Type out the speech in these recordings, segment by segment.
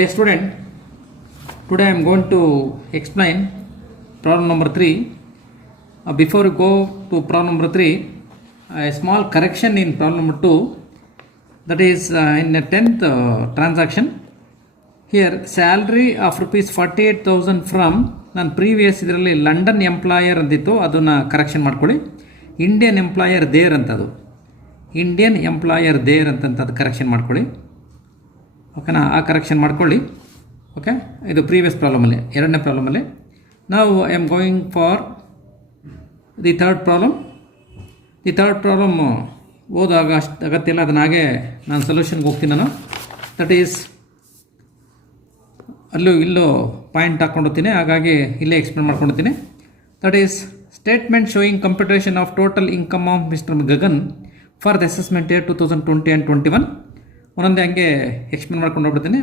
Dear student, today I am going to explain problem number 3. Before we go to problem number 3, a small correction in problem number 2, that is in the 10th transaction. Here salary of rupees 48,000 from ನಾನು previous ಇದರಲ್ಲಿ London employer ಅಂದಿತ್ತು, ಅದನ್ನು correction ಮಾಡ್ಕೊಳ್ಳಿ. Indian employer there ಅಂತದು, Indian employer there ಅಂತಂಥದ್ದು correction ಮಾಡ್ಕೊಳ್ಳಿ. ಓಕೆನಾ, ಆ correction ಮಾಡ್ಕೊಳ್ಳಿ. Okay, ಇದು ಪ್ರೀವಿಯಸ್ ಪ್ರಾಬ್ಲಮಲ್ಲಿ, ಎರಡನೇ ಪ್ರಾಬ್ಲಮಲ್ಲಿ. ನಾವು I am going for the third problem. The third problem ಓದಾಗ ಅಷ್ಟು ಅಗತ್ಯ ಇಲ್ಲ, ಅದನ್ನ ಹಾಗೆ ನಾನು ಸೊಲ್ಯೂಷನ್ಗೆ ಹೋಗ್ತೀನಿ. ನಾನು ದಟ್ ಈಸ್ ಅಲ್ಲೂ ಇಲ್ಲೂ ಪಾಯಿಂಟ್ ಹಾಕ್ಕೊಂಡೋಗ್ತೀನಿ, ಹಾಗಾಗಿ ಇಲ್ಲೇ ಎಕ್ಸ್ಪ್ಲೇನ್ ಮಾಡ್ಕೊಂಡಿರ್ತೀನಿ. That is statement showing computation of total income of mister Gagan for the assessment year 2020 and 21. ಒಂದೊಂದೇ ಹಂಗೆ ಎಕ್ಸ್ಪ್ಲೇನ್ ಮಾಡ್ಕೊಂಡು ಹೋಗ್ಬಿಡ್ತೀನಿ,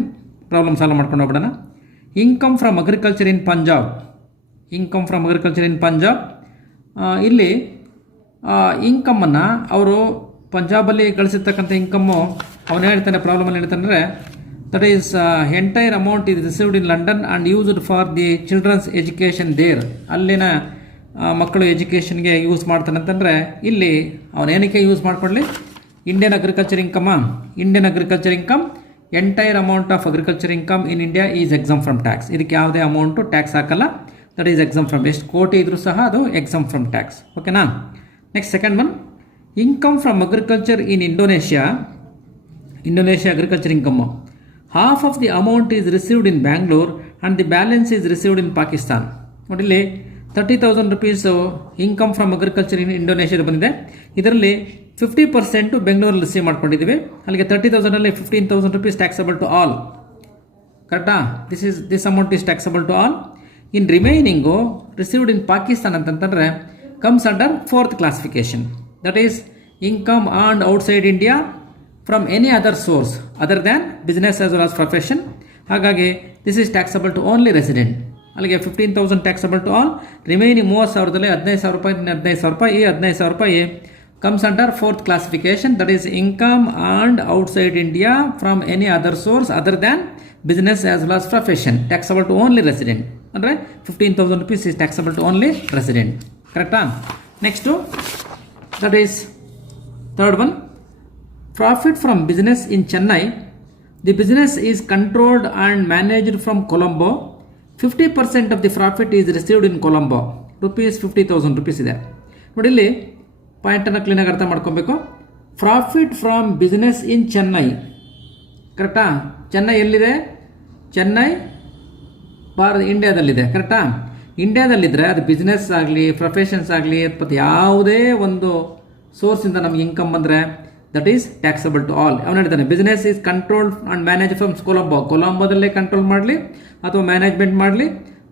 ಪ್ರಾಬ್ಲಮ್ ಸಾಲ್ವ್ ಮಾಡ್ಕೊಂಡು ಹೋಗ್ಬಿಡೋಣ. Income from agriculture in Punjab. Income from agriculture in Punjab. ಇಲ್ಲಿ ಇನ್ಕಮನ್ನು ಅವರು ಪಂಜಾಬಲ್ಲಿ ಗಳಿಸಿರ್ತಕ್ಕಂಥ ಇನ್ಕಮ್ಮು ಅವನು ಹೇಳ್ತಾನೆ, ಪ್ರಾಬ್ಲಮಲ್ಲಿ ಹೇಳ್ತಾನೆ, that is entire amount is received in London and used for the children's education there. ಅಲ್ಲಿನ ಮಕ್ಕಳು ಎಜುಕೇಷನ್ಗೆ ಯೂಸ್ ಮಾಡ್ತಾನೆ ಅಂತಂದರೆ, ಇಲ್ಲಿ ಅವನೇನಕ್ಕೆ ಯೂಸ್ ಮಾಡ್ಕೊಳ್ಳಿ, Indian agriculture income. Indian agriculture income, entire amount of agriculture income in India is exempt from tax. ಇದಕ್ಕೆ ಯಾವುದೇ ಅಮೌಂಟು ಟ್ಯಾಕ್ಸ್ ಹಾಕಲ್ಲ, ದಟ್ ಈಸ್ ಎಕ್ಸಮ್ ಫ್ರಮ್, ಎಷ್ಟು ಕೋಟಿ ಇದ್ರೂ ಸಹ ಅದು ಎಕ್ಸಮ್ ಫ್ರಮ್ ಟ್ಯಾಕ್ಸ್. ಓಕೆನಾ. Next second one, income from agriculture in Indonesia. Indonesia agriculture income, half of the amount is received in Bangalore and the balance is received in Pakistan. ನೋಡಿಲ್ಲಿ 30,000 rupees income from agriculture in ಇಂಡೋನೇಷ್ಯಾದ ಬಂದಿದೆ. ಇದರಲ್ಲಿ 50% ಬೆಂಗಳೂರಲ್ಲಿ receive ಮಾಡ್ಕೊಂಡಿದ್ದೀವಿ. ಅಲ್ಲಿಗೆ 30,000ಅಲ್ಲಿ 15,000 rupees taxable to all. ಕರೆಕ್ಟಾ? This amount is taxable to all. In remaining received in Pakistan ಅಂತಂತಂದರೆ comes under fourth classification. That is income earned outside India from any other source other than business as well as profession. ಹಾಗಾಗಿ this is taxable to only resident. ಅಲ್ಲಿಗೆ 15,000 taxable to all. Remaining 30,000ದಲ್ಲಿ 15,000 ರೂಪಾಯಿ, 15,000 ರೂಪಾಯಿ, ಈ 15,000 ರೂಪಾಯಿ comes under fourth classification. That is income earned outside India from any other source other than business as well as profession, taxable to only resident. ಅಂದರೆ 15,000 rupees is taxable to only resident. ಕರೆಕ್ಟಾ? Next, that is third one, profit from business in Chennai. The business is controlled and managed from Colombo. 50% of the profit is received in Colombo. ₹50,000 ಇದೆ. ನೋಡಿ, ಇಲ್ಲಿ ಪಾಯಿಂಟನ್ನು ಕ್ಲೀನಾಗಿ ಅರ್ಥ ಮಾಡ್ಕೊಬೇಕು. Profit from business in Chennai. ಕರೆಕ್ಟಾ? ಚೆನ್ನೈ ಎಲ್ಲಿದೆ? ಚೆನ್ನೈ ಇಂಡಿಯಾದಲ್ಲಿದೆ. ಕರೆಕ್ಟಾ? ಇಂಡಿಯಾದಲ್ಲಿದ್ದರೆ ಅದು ಬಿಸ್ನೆಸ್ ಆಗಲಿ, ಪ್ರೊಫೆಷನ್ಸ್ ಆಗಲಿ, ಅಥವಾ ಯಾವುದೇ ಒಂದು ಸೋರ್ಸಿಂದ ನಮಗೆ ಇನ್ಕಮ್ ಬಂದರೆ that is taxable to all. ಅವನು ಹೇಳ್ತಾನೆ, business is controlled and manage from Colombo. ಕೊಲಂಬೋದಲ್ಲೇ ಕಂಟ್ರೋಲ್ ಮಾಡಲಿ ಅಥವಾ ಮ್ಯಾನೇಜ್ಮೆಂಟ್ ಮಾಡಲಿ.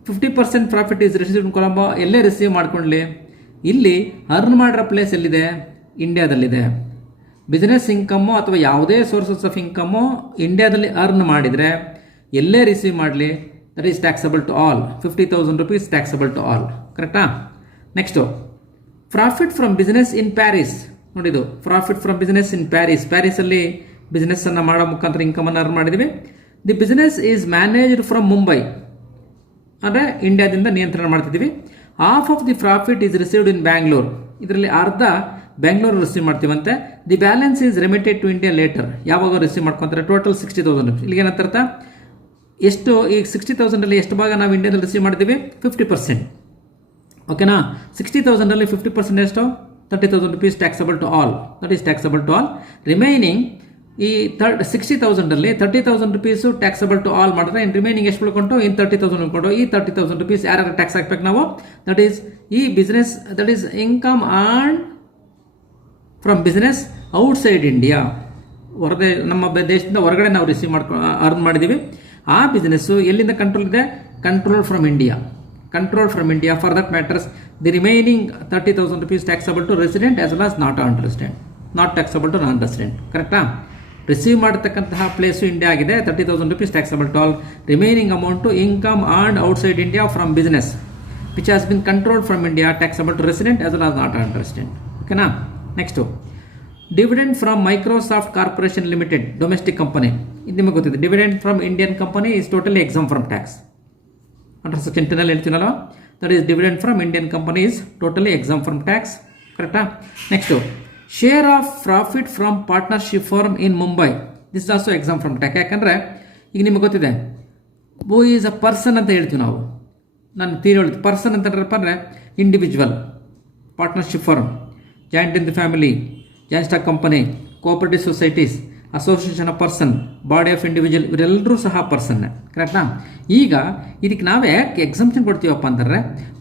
50% profit is received in Colombo. ಎಲ್ಲೇ ರಿಸೀವ್ ಮಾಡ್ಕೊಳ್ಳಿ. ಇಲ್ಲಿ ಅರ್ನ್ ಮಾಡಿರೋ ಪ್ಲೇಸ್ ಎಲ್ಲಿದೆ? ಇಂಡಿಯಾದಲ್ಲಿದೆ. ಬಿಸ್ನೆಸ್ ಇನ್ಕಮ್ಮು ಅಥವಾ ಯಾವುದೇ ಸೋರ್ಸಸ್ ಆಫ್ ಇನ್ಕಮ್ಮು ಇಂಡಿಯಾದಲ್ಲಿ ಅರ್ನ್ ಮಾಡಿದರೆ ಎಲ್ಲೇ ರಿಸೀವ್ ಮಾಡಲಿ, that is taxable to all. 50,000 rupees taxable to all. ಕರೆಕ್ಟಾ? Next, profit from business in Paris. ನೋಡಿದು, profit from business in Paris. ಪ್ಯಾರಿಸಲ್ಲಿ ಬಿಸ್ನೆಸ್ಸನ್ನು ಮಾಡೋ ಮುಖಾಂತರ ಇನ್ಕಮನ್ನು ಅರ್ನ್ ಮಾಡಿದ್ದೀವಿ. The business is managed from Mumbai. ಅಂದರೆ ಇಂಡಿಯಾದಿಂದ ನಿಯಂತ್ರಣ ಮಾಡ್ತಿದ್ದೀವಿ. Half of the profit is received in Bangalore. ಇದರಲ್ಲಿ ಅರ್ಧ ಬ್ಯಾಂಗ್ಳೂರು ರಿಸೀವ್ ಮಾಡ್ತೀವಂತೆ. The balance is remitted to India later. ಯಾವಾಗ ರಿಸೀವ್ ಮಾಡ್ಕೊತಾರೆ? Total 60,000 rupees. ಇಲ್ಲಿಗೆ ಏನಂತ ಎಷ್ಟು? ಈ 60,000ಅಲ್ಲಿ ಎಷ್ಟು ಭಾಗ ನಾವು ಇಂಡಿಯಾದಲ್ಲಿ ರಿಸೀವ್ ಮಾಡ್ತೀವಿ? 50%. ಓಕೆನಾ? 60,000ಅಲ್ಲಿ 50% ಎಷ್ಟು? 30,000 rupees taxable to all. That is taxable to all. Remaining ಈ 60,000ಅಲ್ಲಿ 30,000 rupees ಟ್ಯಾಕ್ಸಬಲ್ ಟು ಆಲ್ ಮಾಡಿದ್ರೆ ಇನ್ ರಿಮೈನಿಂಗ್ ಎಷ್ಟು ಉಳ್ಕೊಂಡು? ಇನ್ 30,000 ಉಳ್ಕೊಂಡು. ಈ 30,000 rupees ಯಾರ್ಯಾರು ಟ್ಯಾಕ್ಸ್ ಹಾಕ್ಬೇಕು ನಾವು? ದಟ್ ಈಸ್ ಈ business, that is income earned from business outside India. ನಮ್ಮ ದೇಶದಿಂದ ಹೊರಗಡೆ ನಾವು ರಿಸೀವ್ ಅರ್ನ್ ಮಾಡಿದ್ದೀವಿ. ಆ ಬಿಸ್ನೆಸ್ಸು ಎಲ್ಲಿಂದ ಕಂಟ್ರೋಲ್ ಇದೆ? Control from India. Control from India. For that matters, the remaining 30,000 rupees taxable to resident as well as not non-resident. Not taxable to non-resident. Correcta? Receive ಮಾಡತಕ್ಕಂತಹ place India ಆಗಿದೆ. 30,000 rupees taxable to all. Remaining amount income earned outside India from business. which has been controlled from India, taxable to resident as well as not resident. Okay na? Next, dividend from Microsoft Corporation Limited, domestic company. ಇದು ನಿಮಗೆ ಗೊತ್ತಿದೆ. Dividend from Indian company is totally exempt from tax. Under section 10 ಹೇಳ್ತೀನಲ್ಲ, that is dividend from Indian company is totally exempt from tax. ಕರೆಕ್ಟಾ? Next, share of profit from partnership firm in Mumbai, this is also exempt from tax. ಯಾಕಂದರೆ ಈಗ ನಿಮಗೆ ಗೊತ್ತಿದೆ, who is a person ಅಂತ ಹೇಳ್ತೀವಿ ನಾವು. ನಾನು ತೀರಿ ಹೇಳಿದ್ದು ಪರ್ಸನ್ ಅಂತ ಹೇಳ್ರಪ್ಪ ಅಂದರೆ individual, partnership firm, joint in the family, joint stock company, cooperative societies, association of person, body of individual, ಇವರೆಲ್ಲರೂ ಸಹ ಪರ್ಸನ್ನೇ. ಕರೆಕ್ಟಾ? ಈಗ ಇದಕ್ಕೆ ನಾವು ಯಾಕೆ ಎಕ್ಸಂಪ್ಷನ್ ಕೊಡ್ತೀವಪ್ಪ ಅಂತಂದರೆ,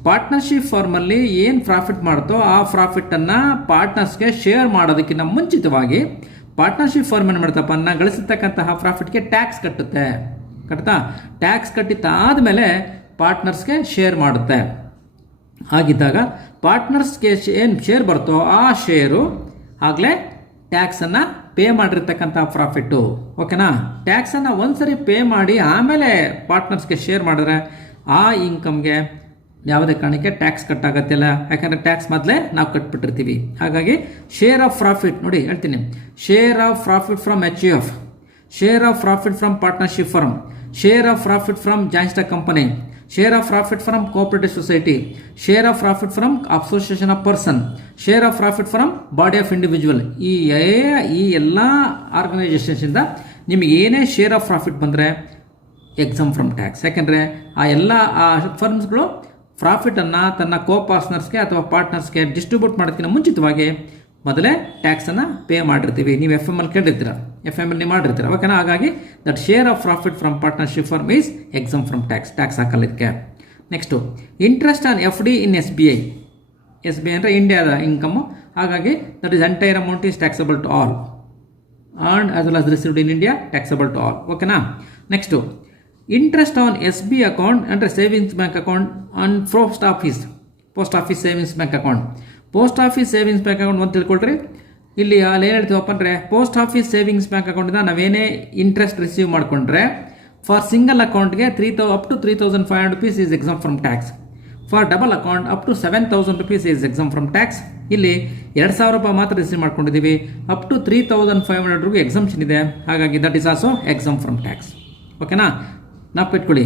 ಪಾರ್ಟ್ನರ್ಶಿಪ್ ಫಾರ್ಮಲ್ಲಿ ಏನು ಪ್ರಾಫಿಟ್ ಮಾಡುತ್ತೋ ಆ ಪ್ರಾಫಿಟನ್ನು ಪಾರ್ಟ್ನರ್ಸ್ಗೆ ಶೇರ್ ಮಾಡೋದಕ್ಕಿಂತ ಮುಂಚಿತವಾಗಿ ಪಾರ್ಟ್ನರ್ಶಿಪ್ ಫಾರ್ಮ್ ಏನು ಮಾಡ್ತಪ್ಪ ಅನ್ನ ಗಳಿಸಿರ್ತಕ್ಕಂತಹ ಪ್ರಾಫಿಟ್ಗೆ ಟ್ಯಾಕ್ಸ್ ಕಟ್ಟುತ್ತೆ. ಕರೆಕ್ಟಾ? ಟ್ಯಾಕ್ಸ್ ಕಟ್ಟಿದ್ದಾದಮೇಲೆ ಪಾರ್ಟ್ನರ್ಸ್ಗೆ ಶೇರ್ ಮಾಡುತ್ತೆ. ಹಾಗಿದ್ದಾಗ ಪಾರ್ಟ್ನರ್ಸ್ಗೆ ಏನು ಶೇರ್ ಬರ್ತೋ ಆ ಶೇರು ಆಗಲೇ ಟ್ಯಾಕ್ಸನ್ನು ಪೇ ಮಾಡಿರ್ತಕ್ಕಂಥ ಪ್ರಾಫಿಟ್ಟು. ಓಕೆನಾ? ಟ್ಯಾಕ್ಸನ್ನು ಒಂದ್ಸರಿ ಪೇ ಮಾಡಿ ಆಮೇಲೆ ಪಾರ್ಟ್ನರ್ಸ್ಗೆ ಶೇರ್ ಮಾಡಿದ್ರೆ ಆ ಇನ್ಕಮ್ಗೆ ಯಾವುದೇ ಕಾರಣಕ್ಕೆ ಟ್ಯಾಕ್ಸ್ ಕಟ್ಟಾಗತ್ತಿಲ್ಲ. ಯಾಕಂದರೆ ಟ್ಯಾಕ್ಸ್ ಮೊದಲೇ ನಾವು ಕಟ್ಬಿಟ್ಟಿರ್ತೀವಿ. ಹಾಗಾಗಿ ಶೇರ್ ಆಫ್ ಪ್ರಾಫಿಟ್ ನೋಡಿ ಹೇಳ್ತೀನಿ, share of profit from H U F, share of profit from partnership firm, share of profit from joint stock company, share of profit from cooperative society, share of profit from association of person, share of profit from body of individual, ಈ ಎಲ್ಲ ಆರ್ಗನೈಸೇಷನ್ಸಿಂದ ನಿಮಗೆ ಏನೇ share of profit ಬಂದರೆ exam from tax. ಯಾಕೆಂದರೆ ಆ ಎಲ್ಲ ಆ ಫರ್ಮ್ಸ್ಗಳು ಪ್ರಾಫಿಟನ್ನು ತನ್ನ ಕೋ ಪಾರ್ಟ್ನರ್ಸ್ಗೆ ಅಥವಾ ಪಾರ್ಟ್ನರ್ಸ್ಗೆ ಡಿಸ್ಟ್ರಿಬ್ಯೂಟ್ ಮಾಡೋದಕ್ಕಿಂತ ಮುಂಚಿತವಾಗಿ ಮೊದಲೇ ಟ್ಯಾಕ್ಸನ್ನು ಪೇ ಮಾಡಿರ್ತೀವಿ. ನೀವು ಎಫ್ ಎಮ್ ಎಲ್ ಕೇಳಿರ್ತೀರ, ಎಫ್ ಎಮ್ ಎಲ್ ನೀವು ಮಾಡಿರ್ತೀರ. ಓಕೆನಾ? ಹಾಗಾಗಿ that share of profit from partnership firm is exempt from tax. Tax ಹಾಕಲ್ಲ ಇದಕ್ಕೆ. Next, interest on F D in S B I. S B I ಅಂದರೆ ಇಂಡಿಯಾದ ಇನ್ಕಮು. ಹಾಗಾಗಿ that is entire amount is taxable to all and as well as received in India, taxable to all. Okay na? Next, interest on SB account and savings bank account on post office savings bank account. Post office savings bank account ಅಂತ ತಿಳ್ಕೊಳ್ರಿ. ಇಲ್ಲಿ ಅಲ್ಲಿ ಏನು ಹೇಳ್ತೀವಪ್ಪ ಅಂದರೆ, post office savings bank ಅಕೌಂಟಿಂದ ನಾವೇನೇ interest receive ಮಾಡಿಕೊಂಡ್ರೆ for single ಅಕೌಂಟ್ಗೆ up to 3,500 rupees is exempt from tax. For double account up to 7,000 rupees is exempt from tax. ಇಲ್ಲಿ 2,000 ರೂಪಾಯಿ ಮಾತ್ರ ರಿಸೀವ್ ಮಾಡ್ಕೊಂಡಿದ್ದೀವಿ. ಅಪ್ ಟು 3,500 ಎಕ್ಸಮ್ಷನ್ ಇದೆ. ಹಾಗಾಗಿ that is also exempt from tax. ಓಕೆನಾ? ನಾಪಿಟ್ಕೊಳ್ಳಿ,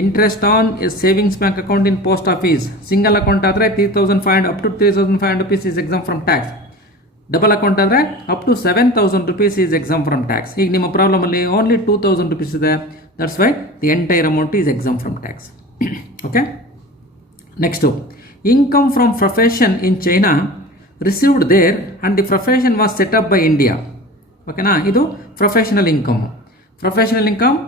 interest on savings bank account in post office, single account ಆದರೆ 3,500 up to 3,500 rupees is exempt from tax. Double account ಆದರೆ up to 7,000 rupees is exempt from tax. ಈಗ ನಿಮ್ಮ ಪ್ರಾಬ್ಲಮಲ್ಲಿ only 2,000 rupees ಇದೆ. That's why the entire amount is exempt from tax. Okay? Next, income from profession in China received there and the profession was set up by India. ಓಕೆನಾ? ಇದು professional income. Professional income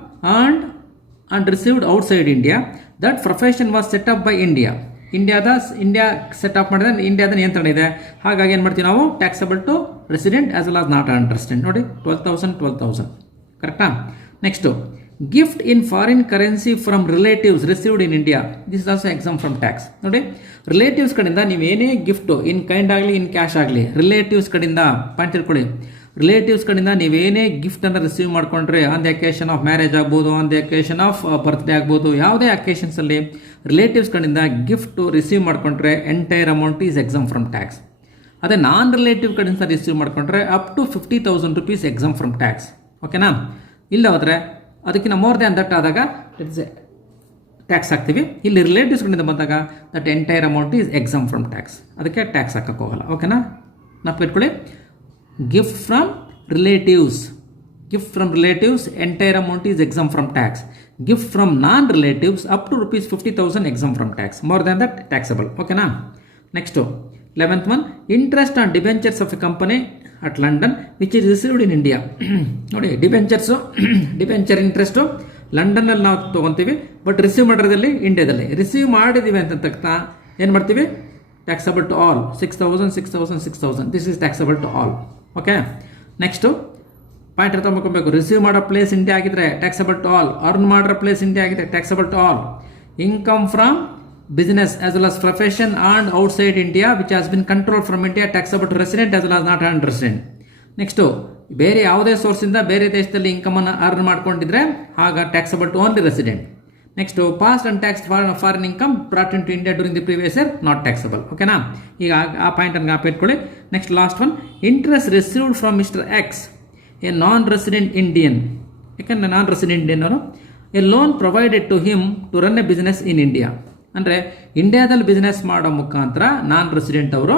and received outside India, that profession was set up by India. India set up ಮಾಡಿದ್ರೆ ಇಂಡಿಯಾದ ನಿಯಂತ್ರಣ ಇದೆ. ಹಾಗಾಗಿ ಏನು ಮಾಡ್ತೀವಿ ನಾವು, taxable to resident as well as not resident. ನೋಡಿ, 12,000. ಕರೆಕ್ಟಾ? Next, gift in foreign currency from relatives received in India, this is also exempt from tax. ನೋಡಿ, ರಿಲೇಟಿವ್ಸ್ ಕಡೆಯಿಂದ ನೀವೇನೇ ಗಿಫ್ಟು ಇನ್ ಕೈಂಡ್ ಆಗಲಿ ಇನ್ ಕ್ಯಾಶ್ ಆಗಲಿ, ರಿಲೇಟಿವ್ಸ್ ಕಡೆಯಿಂದ point ತಿಳ್ಕೊಳ್ಳಿ, relatives ಕಡೆಯಿಂದ ನೀವೇನೇ ಗಿಫ್ಟನ್ನು ರಿಸೀವ್ ಮಾಡಿಕೊಂಡ್ರೆ on the occasion of marriage ಆಗ್ಬೋದು, on the occasion of birthday ಆಗ್ಬೋದು, ಯಾವುದೇ ಅಕೇಶನ್ಸಲ್ಲಿ ರಿಲೇಟಿವ್ಸ್ ಕಡೆಯಿಂದ ಗಿಫ್ಟು ರಿಸೀವ್ ಮಾಡಿಕೊಂಡ್ರೆ entire amount is exempt from tax. ಅದೇ ನಾನ್ ರಿಲೇಟಿವ್ ಕಡೆಯಿಂದ ರಿಸೀವ್ ಮಾಡಿಕೊಂಡ್ರೆ up to 50,000 rupees exempt from tax. ಓಕೆನಾ? ಇಲ್ಲ ಹೋದರೆ ಅದಕ್ಕಿಂತ ಮೋರ್ ದ್ಯಾನ್ ದಟ್ ಆದಾಗ ಟ್ಯಾಕ್ಸ್ ಹಾಕ್ತೀವಿ. ಇಲ್ಲಿ ರಿಲೇಟಿವ್ಸ್ ಕಡೆಯಿಂದ ಬಂದಾಗ that entire amount is exempt from tax. ಅದಕ್ಕೆ ಟ್ಯಾಕ್ಸ್ ಹಾಕಕ್ಕೆ ಹೋಗಲ್ಲ. ಓಕೆನಾ? ನಾವು ಇಟ್ಕೊಳ್ಳಿ, gift from relatives entire amount is exempt from tax. Gift from non relatives up to ₹50,000 exempt from tax. More than that taxable. ಓಕೆನಾ? Next 11th one, interest on debentures of a company at London which is received in India. ನೋಡಿ, debenture interest ಲಂಡನ್ನಲ್ಲಿ ನಾವು ತೊಗೊತೀವಿ, but receive ಮಾಡಿರೋದಲ್ಲಿ ಇಂಡಿಯಾದಲ್ಲಿ receive ಮಾಡಿದ್ದೀವಿ ಅಂತ ತಕ್ಷಣ ಏನು ಮಾಡ್ತೀವಿ, taxable to all. 6,000. This is taxable to all. Okay? Next point ತೊಗೊಬೇಕು, ರಿಸೀವ್ ಮಾಡೋ ಪ್ಲೇಸ್ ಇಂಡಿಯಾ ಆಗಿದ್ರೆ ಟ್ಯಾಕ್ಸಬಲ್ ಟು ಆಲ್, ಅರ್ನ್ ಮಾಡೋ ಪ್ಲೇಸ್ ಇಂಡಿಯಾ ಆಗಿದ್ರೆ taxable to all. Income from business as well as profession and outside India which has been controlled from India, taxable to resident as well as not resident. Next, ಬೇರೆ ಯಾವುದೇ ಸೋರ್ಸಿಂದ ಬೇರೆ ದೇಶದಲ್ಲಿ ಇನ್ಕಮನ್ನು earn ಮಾಡ್ಕೊಂಡಿದ್ರೆ ಆಗ taxable to only resident. Next past and tax foreign income brought into India during the previous year not taxable. ಓಕೆನಾ, ಈಗ ಆ ಪಾಯಿಂಟನ್ನು ಜ್ಞಾಪಿಟ್ಕೊಳ್ಳಿ. Next last one, interest received from mister X a non resident Indian. ಯಾಕಂದರೆ non resident Indian ಅವರು a loan provided to him to run a business in India. ಅಂದರೆ ಇಂಡಿಯಾದಲ್ಲಿ business ಮಾಡೋ ಮುಖಾಂತರ ನಾನ್ ರೆಸಿಡೆಂಟ್ ಅವರು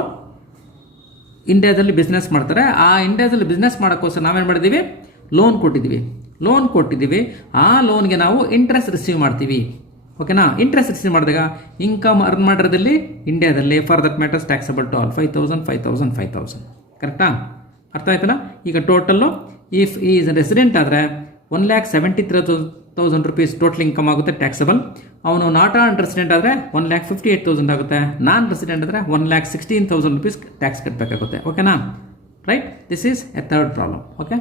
ಇಂಡಿಯಾದಲ್ಲಿ ಬಿಸ್ನೆಸ್ ಮಾಡ್ತಾರೆ. ಆ ಇಂಡಿಯಾದಲ್ಲಿ ಬಿಸ್ನೆಸ್ ಮಾಡೋಕ್ಕೋಸ್ಕರ ನಾವೇನು ಮಾಡಿದ್ದೀವಿ, ಲೋನ್ ಕೊಟ್ಟಿದ್ದೀವಿ. ಆ ಲೋನ್ಗೆ ನಾವು ಇಂಟ್ರೆಸ್ಟ್ ರಿಸೀವ್ ಮಾಡ್ತೀವಿ. ಓಕೆನಾ, ಇಂಟ್ರೆಸ್ಟ್ ರಿಸೀವ್ ಮಾಡಿದಾಗ ಇನ್ಕಮ್ ಅರ್ನ್ ಮಾಡಿರೋದಲ್ಲಿ ಇಂಡಿಯಾದಲ್ಲಿ for that matters taxable to all 5,000. ಕರೆಕ್ಟಾ? ಅರ್ಥ ಆಯ್ತಲ್ಲ? ಈಗ ಟೋಟಲ್ಲು ಇಫ್ ಈಸ್ ರೆಸಿಡೆಂಟ್ ಆದರೆ 1,73,000 rupees ಟೋಟಲ್ ಇನ್ಕಮ್ ಆಗುತ್ತೆ ಟ್ಯಾಕ್ಸಬಲ್. ಅವನು ನಾಟ್ ಆನ್ ರೆಸಿಡೆಂಟ್ ಆದರೆ 1,58,000 ಆಗುತ್ತೆ. ನಾನ್ ರೆಸಿಡೆಂಟ್ ಆದರೆ 1,16,000 rupees ಟ್ಯಾಕ್ಸ್ ಕಟ್ಟಬೇಕಾಗುತ್ತೆ. ಓಕೆನಾ? Right, this is A third problem. Okay.